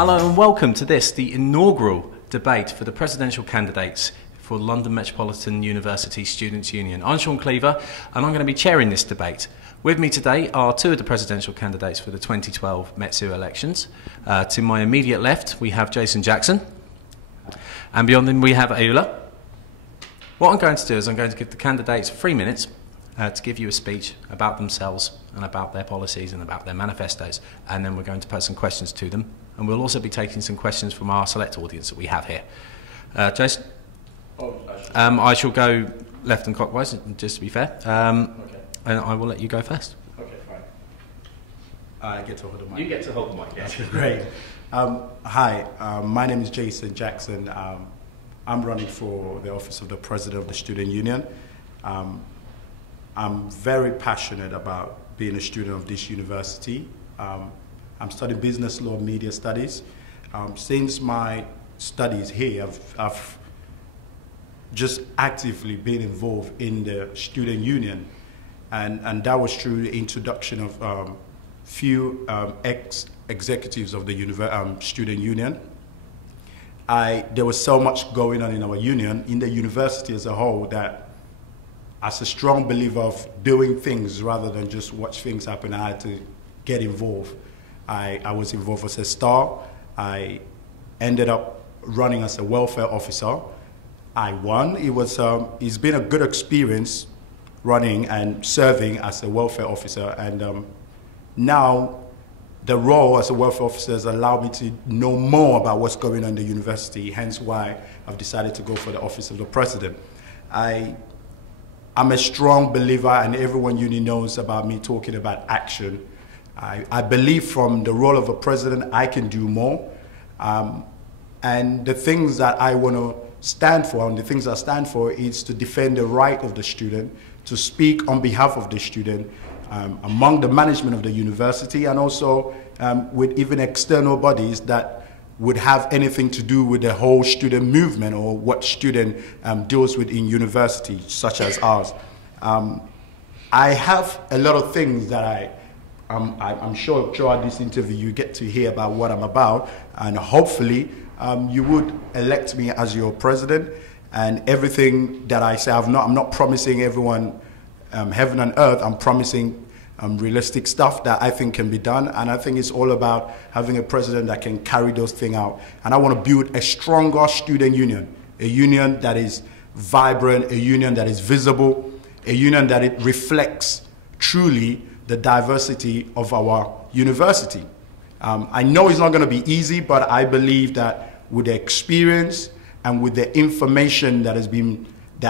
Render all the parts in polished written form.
Hello and welcome to this, the inaugural debate for the presidential candidates for London Metropolitan University Students' Union. I'm Sean Cleaver and I'm going to be chairing this debate. With me today are two of the presidential candidates for the 2012 MetSU elections. To my immediate left we have Jason Jackson, and beyond him we have Aylooa. What I'm going to do is I'm going to give the candidates 3 minutes to give you a speech about themselves and about their policies and about their manifestos, and then we're going to pose some questions to them, and we'll also be taking some questions from our select audience that we have here. Jason? I shall go left and clockwise, just to be fair, okay. And I will let you go first. Okay, fine. I get to hold the mic. You get to hold the mic, yes. Great. Hi, my name is Jason Jackson. I'm running for the office of the President of the Student Union. I'm very passionate about being a student of this university. I'm studying business law and media studies. Since my studies here, I've just actively been involved in the student union, and that was through the introduction of few ex-executives of the student union. There was so much going on in our union, in the university as a whole, that as a strong believer of doing things rather than just watch things happen, I had to get involved. I was involved as a star. I ended up running as a welfare officer. I won. It's been a good experience running and serving as a welfare officer, and now the role as a welfare officer has allowed me to know more about what's going on in the university, hence why I've decided to go for the office of the president. I'm a strong believer, and everyone union knows about me talking about action. I believe from the role of a president I can do more, and the things that I want to stand for, and the things I stand for, is to defend the right of the student, to speak on behalf of the student, among the management of the university, and also with even external bodies that would have anything to do with the whole student movement or what student deals with in universities such as ours. I have a lot of things that I'm sure throughout this interview you get to hear about what I'm about, and hopefully you would elect me as your president. And everything that I say, I'm not promising everyone heaven and earth. I'm promising realistic stuff that I think can be done, and I think it's all about having a president that can carry those things out. And I want to build a stronger student union, a union that is vibrant, a union that is visible, a union that it reflects truly the diversity of our university. I know it's not going to be easy, but I believe that with the experience and with the information that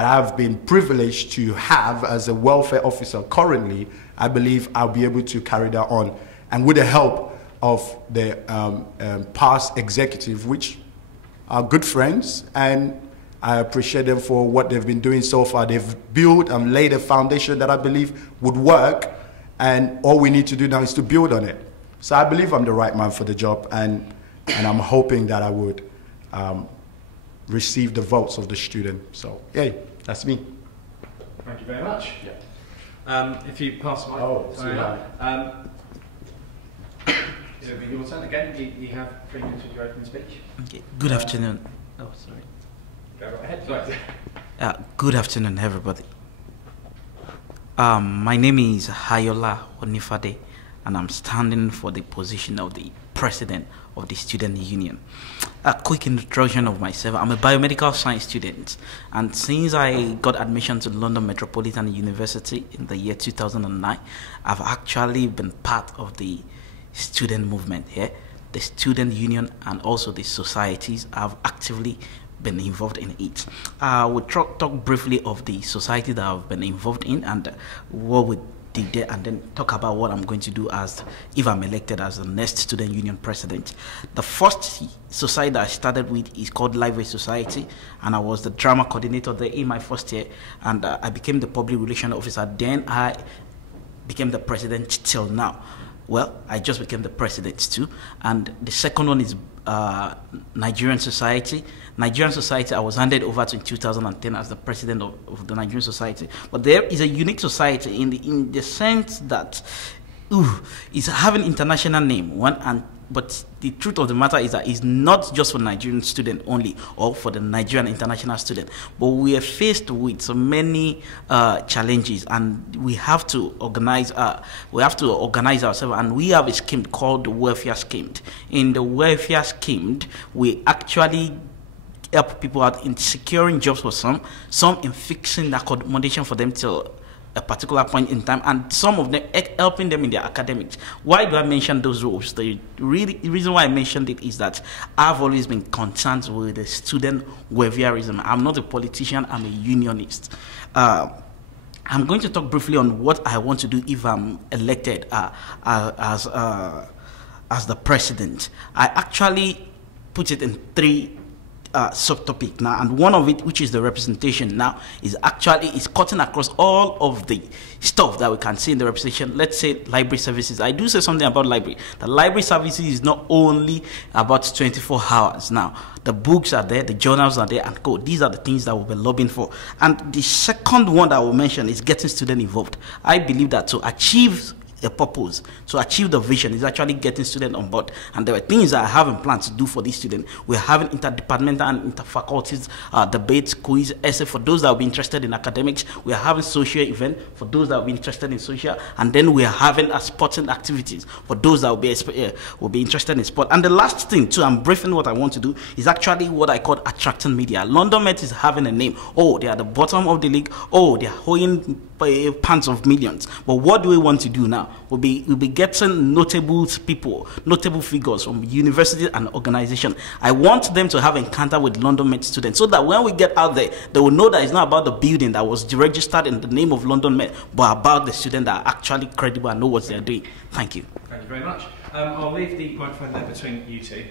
I've been privileged to have as a welfare officer currently, I believe I'll be able to carry that on. And with the help of the past executive, which are good friends, and I appreciate them for what they've been doing so far. They've built and laid a foundation that I believe would work, and all we need to do now is to build on it. So I believe I'm the right man for the job, and I'm hoping that I would receive the votes of the student. So, yay, that's me. Thank you very much. Yeah. If you pass the mic. Oh, sorry. It'll be your turn again. You have 3 minutes with your opening speech. Okay. Good afternoon. Oh, sorry. Go right ahead. Sorry. Good afternoon, everybody. My name is Aylooa Onifade, and I'm standing for the position of the president of the student union. A quick introduction of myself. I'm a biomedical science student, and since I got admission to London Metropolitan University in the year 2009, I've actually been part of the student movement here, the student union, and also the societies. I've actively been involved in it. We'll talk briefly of the society that I've been involved in and what we did there, and then talk about what I'm going to do as if I'm elected as the next student union president. The first society that I started with is called Library Society, and I was the drama coordinator there in my first year, and I became the public relations officer. Then I became the president till now. Well, I just became the president too. And the second one is Nigerian Society. Nigerian Society, I was handed over to in 2010 as the president of the Nigerian Society. But there is a unique society in the sense that it's having international name, one, and but the truth of the matter is that it's not just for Nigerian student only, or for the Nigerian international student, but we are faced with so many challenges, and we have to organize. We have to organize ourselves, and we have a scheme called the welfare scheme. In the welfare scheme, we actually help people out in securing jobs for some in fixing accommodation for them till a particular point in time, and some of them helping them in their academics. Why do I mention those roles? The reason why I mentioned it is that I've always been concerned with the student welfareism. I'm not a politician, I'm a unionist. I'm going to talk briefly on what I want to do if I'm elected as the president. I actually put it in three subtopic now, and one of it, which is the representation now, is cutting across all of the stuff that we can see in the representation. Let's say library services. I do say something about library. The library services is not only about 24 hours now. The books are there, the journals are there, and code. These are the things that we'll be lobbying for. And the second one that I will mention is getting students involved. I believe that to achieve a purpose, to achieve the vision, is actually getting students on board. And there are things that I have in plan to do for these students. We're having interdepartmental and interfaculties debates, quiz, essay for those that will be interested in academics. We are having social event for those that will be interested in social, and then we are having sporting activities for those that will be interested in sport. And the last thing too, I'm briefing what I want to do, is actually what I call attracting media. London Met is having a name. Oh, they are the bottom of the league. Oh, they are holding pounds of millions. But what do we want to do now? We'll be getting notable people, notable figures from university and organization. I want them to have encounter with London Met students, so that when we get out there, they will know that it's not about the building that was registered in the name of London Met, but about the students that are actually credible and know what they're doing. Thank you. Thank you very much. I'll leave the microphone there between you two.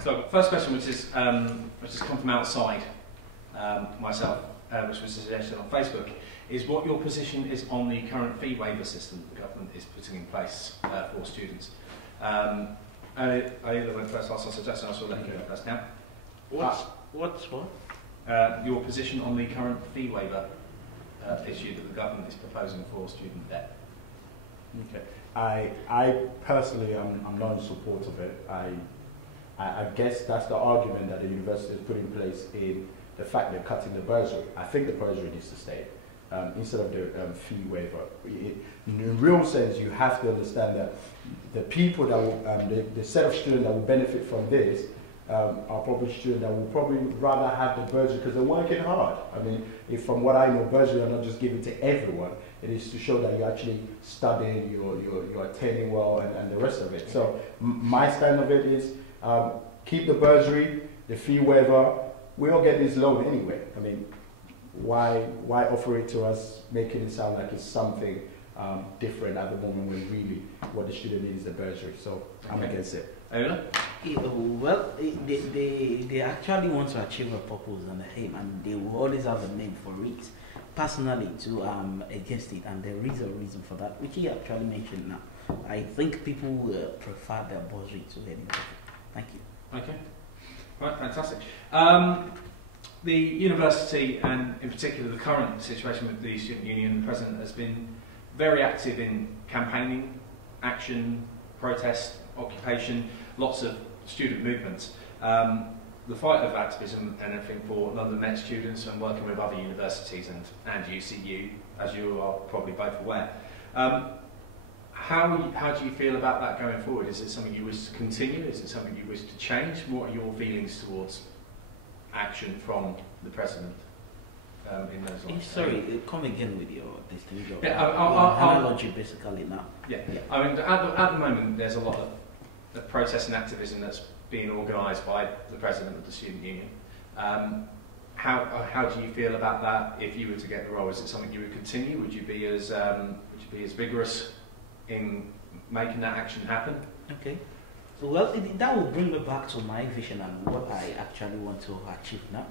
So, first question, which has come from outside myself, which was suggested on Facebook, is what your position is on the current fee waiver system the government is putting in place for students. Aylooa went first, last, I'll suggest, and I'll let you go first now. What's what? Your position on the current fee waiver issue that the government is proposing for student debt. Okay. I personally I'm not in support of it. I guess that's the argument that the university has put in place in the fact they're cutting the bursary. I think the bursary needs to stay instead of the fee waiver. In real sense, you have to understand that the people that will, the set of students that will benefit from this are probably students that will probably rather have the bursary because they're working hard. I mean, if from what I know, bursary are not just given to everyone. It is to show that you're actually studying, you're attending well, and the rest of it. So my stand of it is keep the bursary, the fee waiver. We all get this loan anyway. I mean, why offer it to us, making it sound like it's something different at the moment when really what the student needs is the bursary. So I'm against it. Aylooa? Well, they actually want to achieve a purpose and a aim, and they will always have a name for it. Personally, too, against it, and there is a reason for that, which he actually mentioned now. I think people prefer their bursary to any profit. Thank you. Okay. Right, fantastic. The university, and in particular the current situation with the student union, the president has been very active in campaigning, action, protest, occupation, lots of student movements. The fight of activism and everything for London Met students and working with other universities and UCU, as you are probably both aware. How do you feel about that going forward? Is it something you wish to continue? Is it something you wish to change? What are your feelings towards action from the president in those lines? Sorry, come again with your distinction. Yeah, analogy basically now. Yeah. I mean, at the moment, there's a lot of protest and activism that's being organised by the president of the student union. How do you feel about that if you were to get the role? Is it something you would continue? Would you be as vigorous in making that action happen? Okay. So, well, that will bring me back to my vision and what I actually want to achieve now.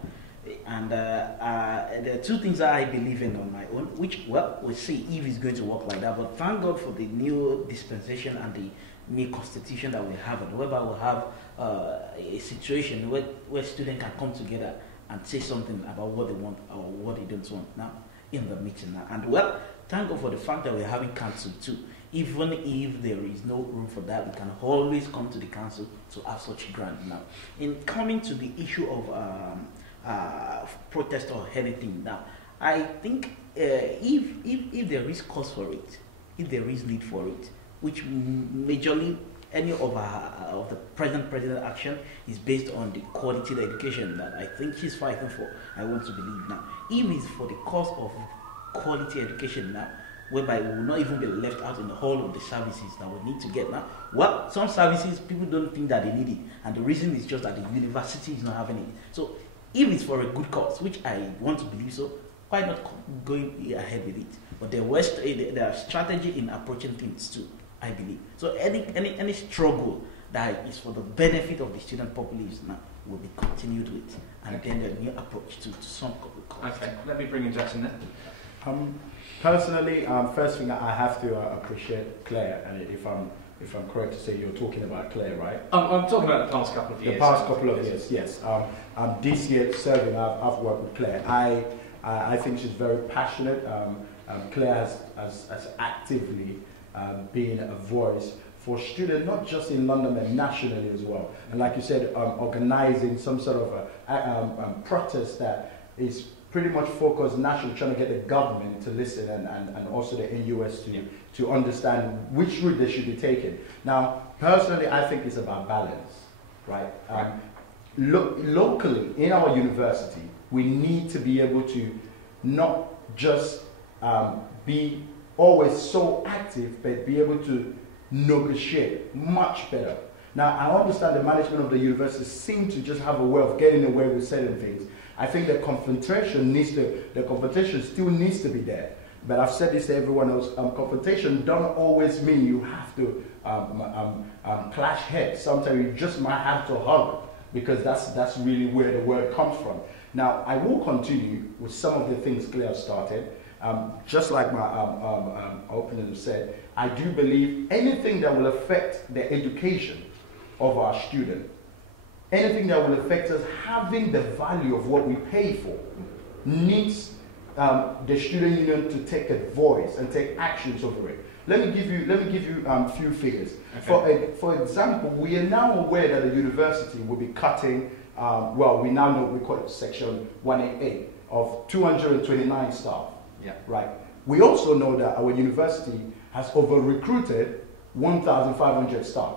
And there are two things that I believe in on my own, which, well, we'll see if it's going to work like that. But thank God for the new dispensation and the new constitution that we have, whereby we'll have a situation where students can come together and say something about what they want or what they don't want now in the meeting now. And, well, thank God for the fact that we're having council too. even if there is no room for that, we can always come to the council to have such grant. Now, in coming to the issue of protest or anything, now, I think if there is cause for it, if there is need for it, which majorly any of the present president action is based on the quality of the education that I think she's fighting for. I want to believe now. If it's for the cause of quality education now, whereby we will not even be left out in the whole of the services that we need to get now. Well, some services people don't think that they need it, and the reason is just that the university is not having it. So if it's for a good cause, which I want to believe so, why not going ahead with it? But there are strategy in approaching things too, I believe. So any struggle that is for the benefit of the student population now will be continued with, and then a new approach to some cause. Okay, let me bring in Jackson then. Personally, first thing I have to appreciate Claire, and if I'm correct to say you're talking about Claire, right? I'm talking about the past couple of years. The past couple of years, yes. This year serving, I've worked with Claire. I think she's very passionate. Claire has actively been a voice for students, not just in London, but nationally as well. And like you said, organizing some sort of a protest that is pretty much focused nationally, trying to get the government to listen and also the NUS to understand which route they should be taking. Now, personally, I think it's about balance, right? Locally, in our university, we need to be able to not just be always so active, but be able to negotiate much better. Now, I understand the management of the university seems to just have a way of getting away with certain things. I think the confrontation still needs to be there. But I've said this to everyone else, confrontation don't always mean you have to clash heads. Sometimes you just might have to hug, because that's really where the word comes from. Now, I will continue with some of the things Claire started. Just like my opener said, I do believe anything that will affect the education of our student, anything that will affect us having the value of what we pay for, needs the student union to take a voice and take actions over it. Let me give you a few figures. Okay. For example, we are now aware that the university will be cutting. We now know we call it Section 188 of 229 staff. Yeah. Right. We also know that our university has over-recruited 1,500 staff.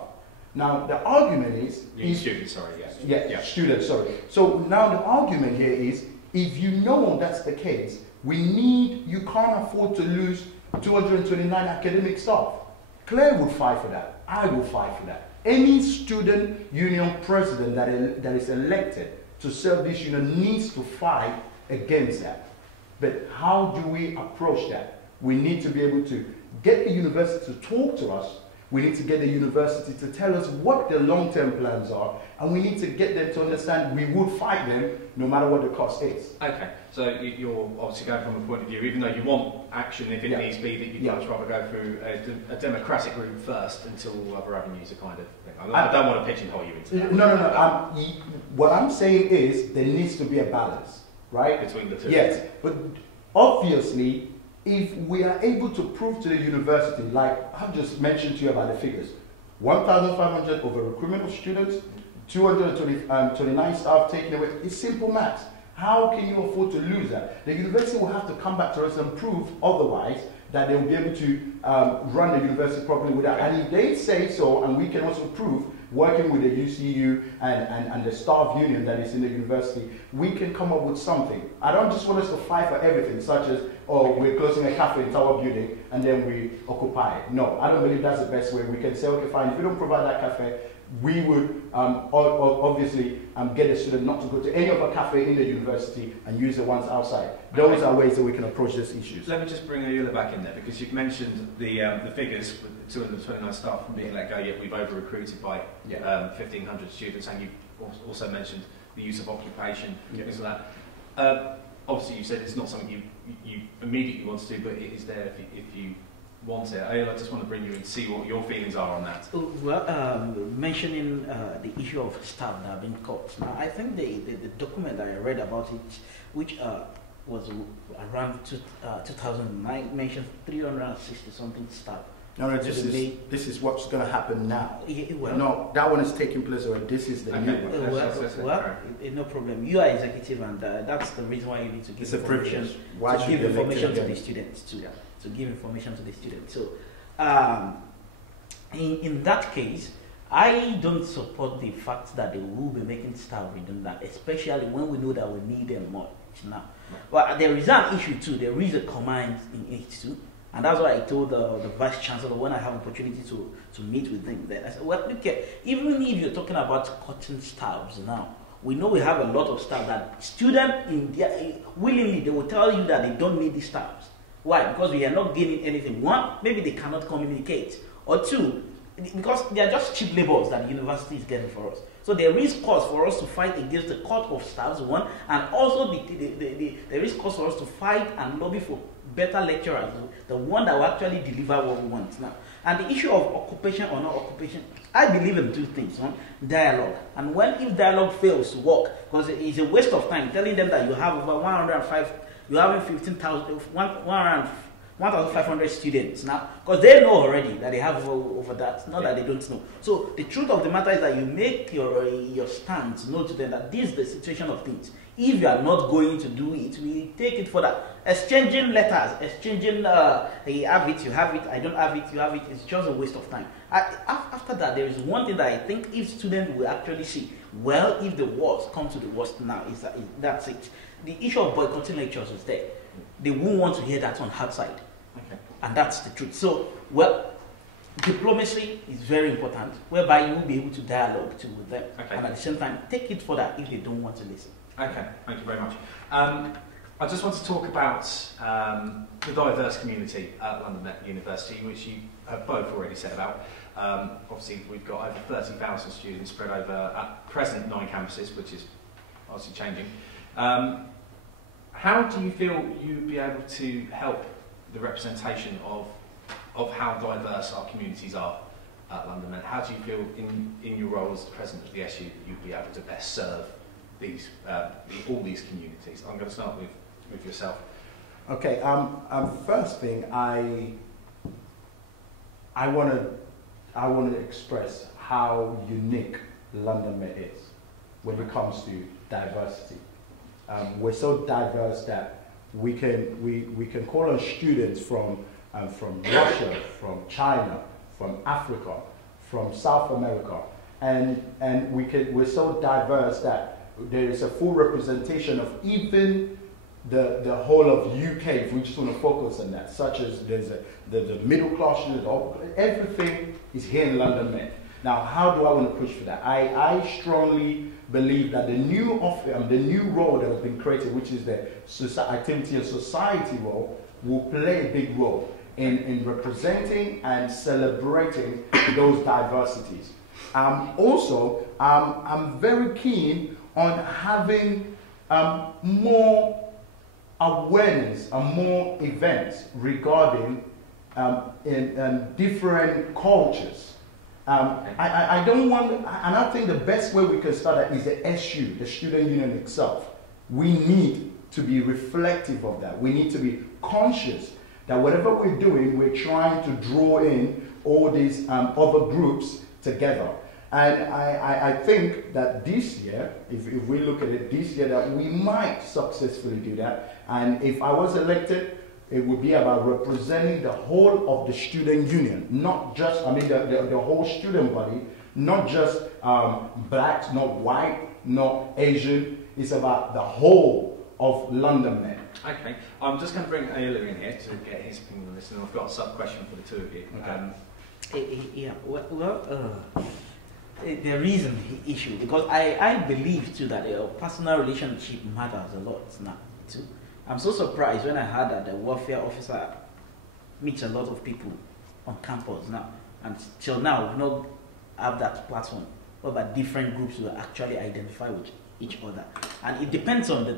Now, the argument is... Students, sorry, yes. Yeah, students, sorry. So now the argument here is, if you know that's the case, you can't afford to lose 229 academic staff. Claire would fight for that. I will fight for that. Any student union president that is elected to serve this union needs to fight against that. But how do we approach that? We need to be able to get the university to talk to us. We need to get the university to tell us what their long-term plans are, and we need to get them to understand we would fight them no matter what the cost is. Okay, so you're obviously going from a point of view, even though you want action if it needs be, that you'd much rather go through a democratic route first until other avenues are kind of thing. I don't want to pigeonhole you into that. No. What I'm saying is there needs to be a balance, right? Between the two. Yes, but obviously, if we are able to prove to the university, like I've just mentioned to you about the figures, 1,500 over recruitment of students, 229 staff taken away, it's simple maths. How can you afford to lose that? The university will have to come back to us and prove otherwise that they will be able to run the university properly with that. And if they say so, and we can also prove, working with the UCU and the staff union that is in the university, we can come up with something. I don't just want us to fight for everything, such as, we're closing a cafe in Tower Building and then we occupy it. No, I don't believe that's the best way. We can say, okay, fine, if we don't provide that cafe, we would obviously get a student not to go to any other cafe in the university and use the ones outside. Those are ways that we can approach these issues. Let me just bring Aylooa back in there, because you've mentioned the figures with 229 staff from being let go, yet we've over-recruited by 1,500 students, and you've also mentioned the use of occupation, things like that. Obviously, you said it's not something you immediately want to do, but it is there if you want it. I just want to bring you in and see what your feelings are on that. Well, mentioning the issue of staff that have been cut. Now, I think the document that I read about it, which was around 2009, mentioned 360 something staff No, this is what's going to happen now. Well, no, that one is taking place already. This is the new one. No problem. You are executive, and that's the reason why you need to give information. Why to give information to the students too. Yeah. To give information to the students. So, in that case, I don't support the fact that they will be making staff redundant, especially when we know that we need them much now. But there is an issue too. There is a command in it too. And that's why I told the Vice Chancellor when I have opportunity to meet with them. Then I said, well, look, even if you're talking about cutting staffs now, we know we have a lot of staff that students willingly they will tell you that they don't need these staffs. Why? Because we are not gaining anything. One, maybe they cannot communicate. Or two, because they are just cheap labors that the university is getting for us. So there is cause for us to fight against the cut of staffs, one, and also there is cause for us to fight and lobby for better lecturers, the one that will actually deliver what we want now. And the issue of occupation or not occupation, I believe in two things. One, dialogue. And if dialogue fails to work, because it is a waste of time telling them that you have over 105, you have 1,500 students now, because they know already that they have over that, not that they don't know. So the truth of the matter is that you make your stance known to them that this is the situation of things. If you are not going to do it, we take it further. Exchanging letters, exchanging, you have it, I don't have it, you have it, it's just a waste of time. After that, there is one thing that I think if students will actually see, well, if the worst comes to the worst now, that's it. The issue of boycotting lectures is there. They won't want to hear that on outside. Okay. And that's the truth. So, well, diplomacy is very important, whereby you will be able to dialogue with them. Okay. And at the same time, take it further if they don't want to listen. Okay, thank you very much. I just want to talk about the diverse community at London Met University, which you have both already said about. Obviously, we've got over 30,000 students spread over, at present, 9 campuses, which is obviously changing. How do you feel you'd be able to help the representation of how diverse our communities are at London Met? How do you feel in your role as the president of the SU that you'd be able to best serve these all these communities? I'm going to start with yourself. Okay. First thing, I want to express how unique London Met is when it comes to diversity. We're so diverse that we can call on students from Russia, from China, from Africa, from South America, and we're so diverse that there is a full representation of even the whole of UK, if we just want to focus on that, such as there's the middle class students, everything is here in London Met. Now, how do I want to push for that? I strongly believe that the new role that has been created, which is the activity and society role, will play a big role in representing and celebrating those diversities. Also, I'm very keen on having more awareness and more events regarding different cultures. I don't want, and I think the best way we can start that is the SU, the Student Union itself. We need to be reflective of that. We need to be conscious that whatever we're doing, we're trying to draw in all these other groups together. And I think that this year, if we look at it this year, that we might successfully do that. And if I was elected, it would be about representing the whole of the student union, not just, the whole student body, not just blacks, not white, not Asian. It's about the whole of London Met. Okay, I'm just going to bring Aylooa in here to get his opinion on this, and I've got a sub-question for the two of you. Okay. There is an issue, because I believe too that a personal relationship matters a lot now too. I'm so surprised when I heard that the welfare officer meets a lot of people on campus now, and till now we've not have that platform whereby different groups will actually identify with each other, and it depends on the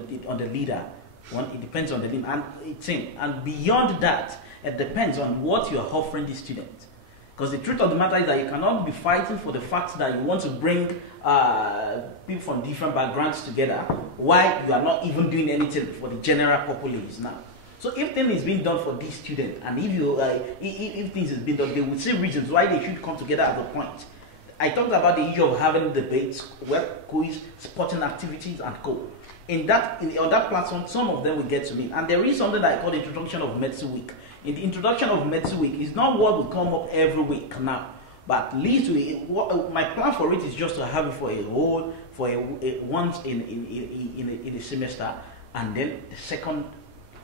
leader. It depends on the leader, and beyond that, it depends on what you are offering the students. Because the truth of the matter is that you cannot be fighting for the fact that you want to bring people from different backgrounds together while you are not even doing anything for the general populace now. So if things is being done for these students, and if things is being done, they will see reasons why they should come together at a point. I talked about the issue of having debates, web quiz, sporting activities, and co. On that platform, some of them will get to me. And there is something that I call the introduction of MetSU Week. In the introduction of MetSU Week, it's not what will come up every week now, but at least my plan for it is just to have it for once in a semester, and then the second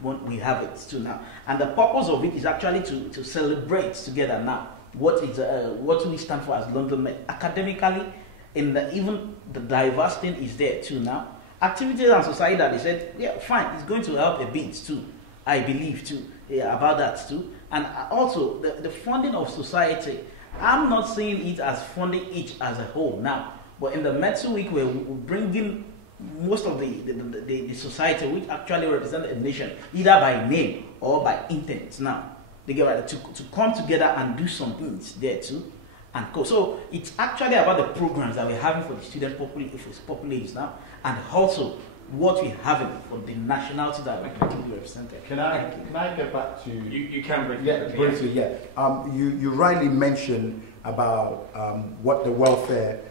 one we have it too now. And the purpose of it is actually to celebrate together now what we stand for as London Met academically, even the diverse thing is there too now. Activities and society that they said, yeah, fine, it's going to help a bit too, I believe too, about that too. And also the funding of society, I'm not seeing it as funding each as a whole now, but in the MetSU Week we're bringing most of the society, which actually represent a nation, either by name or by intent now. They get ready to come together and do some things there too. And go. So it's actually about the programs that we're having for the student populations now, and also what we're having for the nationality that we're going to be represented. Can I get back to you can briefly? Yeah, briefly. Yeah. You rightly mentioned about what the welfare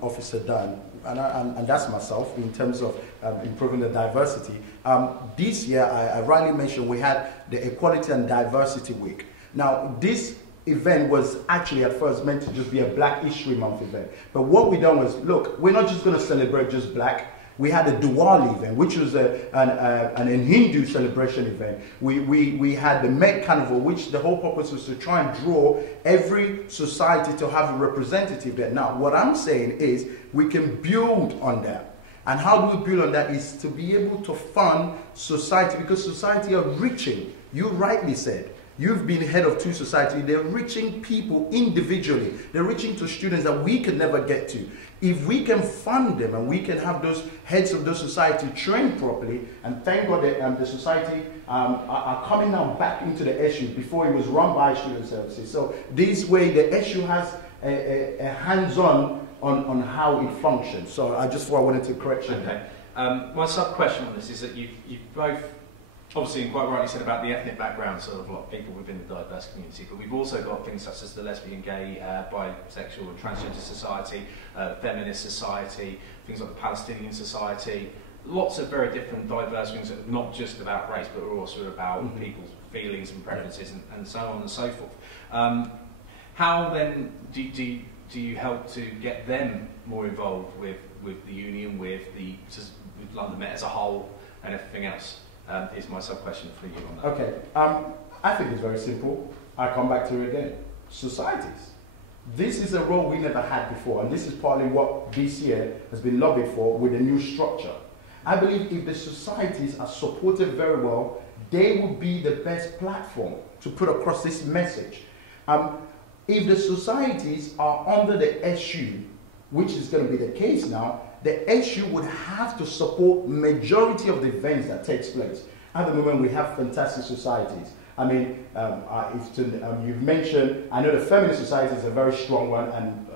officer done, and that's myself in terms of improving the diversity. This year, I rightly mentioned we had the Equality and Diversity Week. Now this event was actually at first meant to just be a Black History Month event. But what we done was, look, we're not just going to celebrate just Black. We had a Diwali event, which was an Hindu celebration event. We had the Met Carnival, which the whole purpose was to try and draw every society to have a representative there. Now, what I'm saying is we can build on that. And how do we build on that is to be able to fund society, because society are reaching, you rightly said, you've been head of two societies. They're reaching people individually. They're reaching to students that we could never get to. If we can fund them and we can have those heads of those society trained properly, and thank God that the society are coming now back into the SU. Before it was run by student services. So this way the SU has a hands-on on how it functions. So I just wanted to correct you. Okay. My sub-question on this is that you've both obviously, and quite rightly said about the ethnic backgrounds of a lot of people within the diverse community, but we've also got things such as the lesbian, gay, bisexual and transgender society, feminist society, things like the Palestinian society, lots of very different diverse things that are not just about race, but are also about people's feelings and preferences and so on and so forth. How then do you help to get them more involved with the union, with London Met as a whole and everything else? Is my sub-question for you on that. Okay, I think it's very simple. I come back to it again. Societies. This is a role we never had before, and this is partly what this year has been lobbied for with a new structure. I believe if the societies are supported very well, they will be the best platform to put across this message. If the societies are under the SU, which is going to be the case now, the SU would have to support majority of the events that takes place. At the moment, we have fantastic societies. I mean, you've mentioned, I know the Feminist Society is a very strong one, and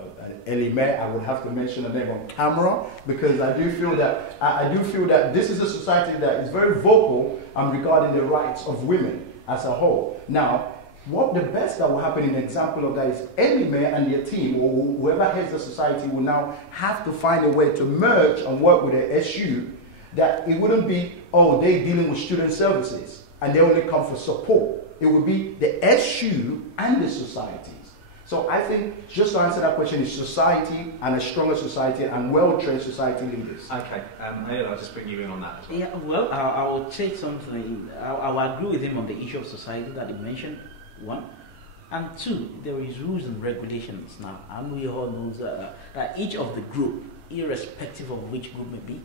Aylooa, I would have to mention the name on camera, because I do feel that this is a society that is very vocal regarding the rights of women as a whole. Now, what the best that will happen in an example of that is Aylooa and their team, or whoever heads the society, will now have to find a way to merge and work with the SU, that it wouldn't be, oh, they're dealing with student services and they only come for support. It would be the SU and the societies. So I think, just to answer that question, is society and a stronger society and well-trained society leaders. Okay, I'll just bring you in on that as well. Yeah, well, I will take something, I will agree with him on the issue of society that he mentioned. One, and two, there is rules and regulations now, and we all know that each of the group, irrespective of which group may be,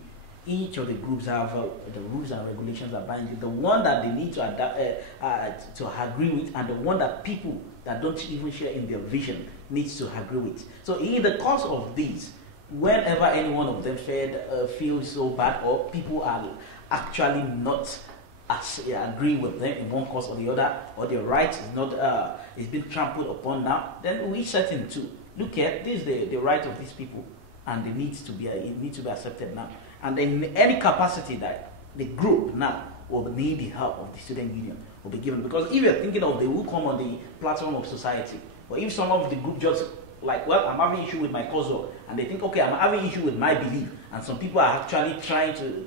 each of the groups have the rules and regulations are binding. The one that they need to adapt to agree with, and the one that people that don't even share in their vision needs to agree with. So in the course of this, whenever any one of them feels so bad, or people are actually not agree with them in one cause or the other, or their rights is not is being trampled upon now, then we set in to look at this is the right of these people, and it needs to be accepted now. And in any capacity that the group now will need the help of the student union will be given. Because if you're thinking of they will come on the platform of society, but if some of the group just like, well, I'm having issue with my cousin, and they think, okay, I'm having issue with my belief, and some people are actually trying to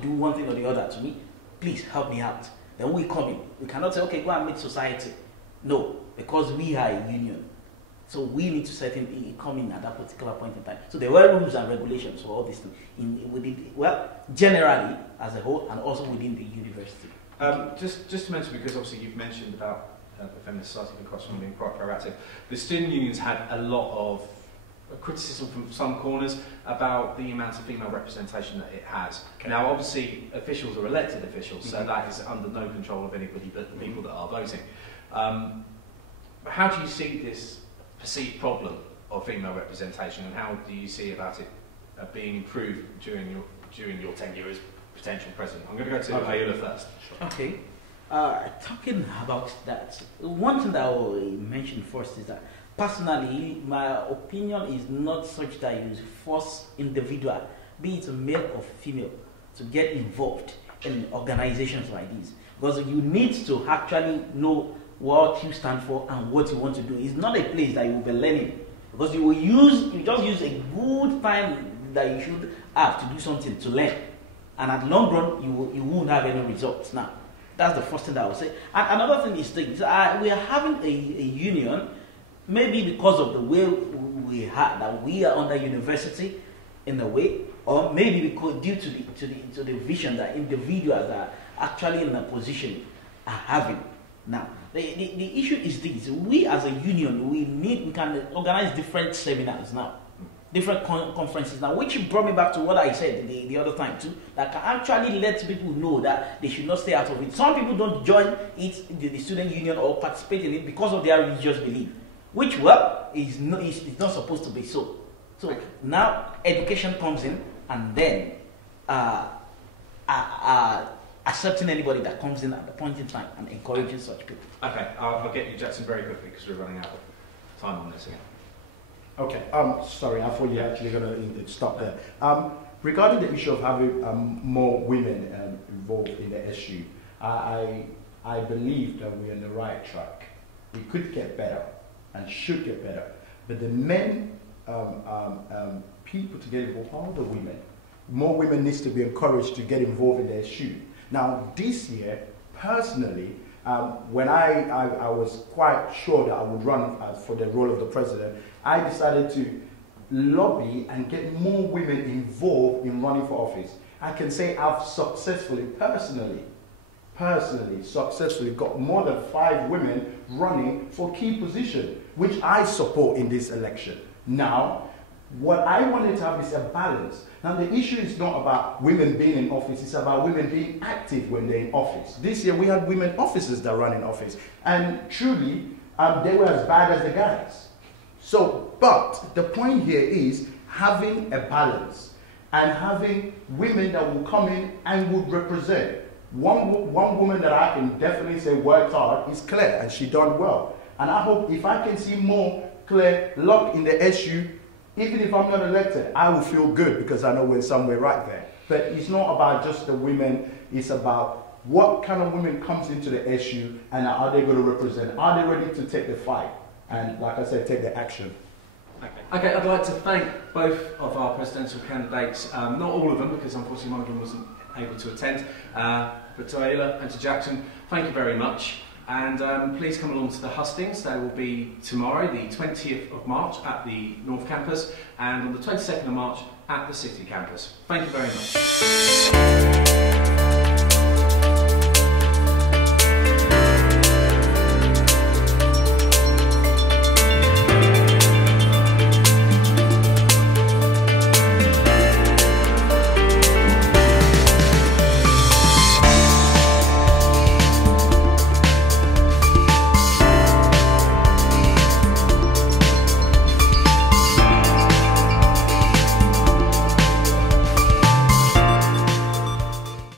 do one thing or the other to me, please help me out. Then we come in. We cannot say, okay, go and meet society. No, because we are a union. So we need to certainly come in at that particular point in time. So there were rules and regulations for all these things, generally as a whole, and also within the university. Just to mention, because obviously you've mentioned about the Feminist Society of Cross being quite proactive, the student unions had a lot of criticism from some corners about the amount of female representation that it has. Okay. Now, obviously, officials are elected officials, so that is under no control of anybody but the people that are voting. How do you see this perceived problem of female representation, and how do you see about it being improved during your tenure as potential president? I'm going to go to Aylooa first. Okay. Talking about that, one thing that I will mention first is that personally, my opinion is not such that you force individual, be it male or female, to get involved in organizations like this. Because you need to actually know what you stand for and what you want to do. It's not a place that you will be learning. Because you just use a good time that you should have to do something to learn. And at long run, you won't have any results. Now, that's the first thing that I would say. And another thing is we are having a union, maybe because of the way we are under university in a way, or maybe because due to the vision that individuals are actually in a position are having. Now, the issue is this: we as a union, we can organize different seminars now, different conferences now, which brought me back to what I said the other time too, that can actually let people know that they should not stay out of it. Some people don't join the student union or participate in it because of their religious belief, which is not supposed to be so. So now education comes in, and then accepting anybody that comes in at the point in time and encouraging such people. Okay, I'll get you, Jackson, very quickly because we're running out of time on this again. Okay, sorry, I thought you were actually going to stop there. Regarding the issue of having more women involved in the SU, I believe that we're on the right track. We could get better and should get better, but the men people to get involved are the women. More women needs to be encouraged to get involved in the SU. Now, this year, personally, when I was quite sure that I would run for the role of the president, I decided to lobby and get more women involved in running for office. I can say I've personally successfully got more than 5 women running for key positions, which I support in this election. Now, what I wanted to have is a balance. Now, the issue is not about women being in office, it's about women being active when they're in office. This year, we had women officers that run in office, and truly, they were as bad as the guys. So, but the point here is having a balance and having women that will come in and would represent. One woman that I can definitely say worked hard is Claire, and she done well. And I hope if I can see more Claire Luck in the SU, even if I'm not elected, I will feel good because I know we're somewhere right there. But it's not about just the women, it's about what kind of women comes into the SU and are they going to represent? Are they ready to take the fight? And like I said, take the action. Okay, I'd like to thank both of our presidential candidates, not all of them because unfortunately one of them wasn't able to attend, but to Aylooa and to Jackson, thank you very much. And please come along to the hustings. They will be tomorrow, the 20th of March at the North Campus, and on the 22nd of March at the City Campus. Thank you very much.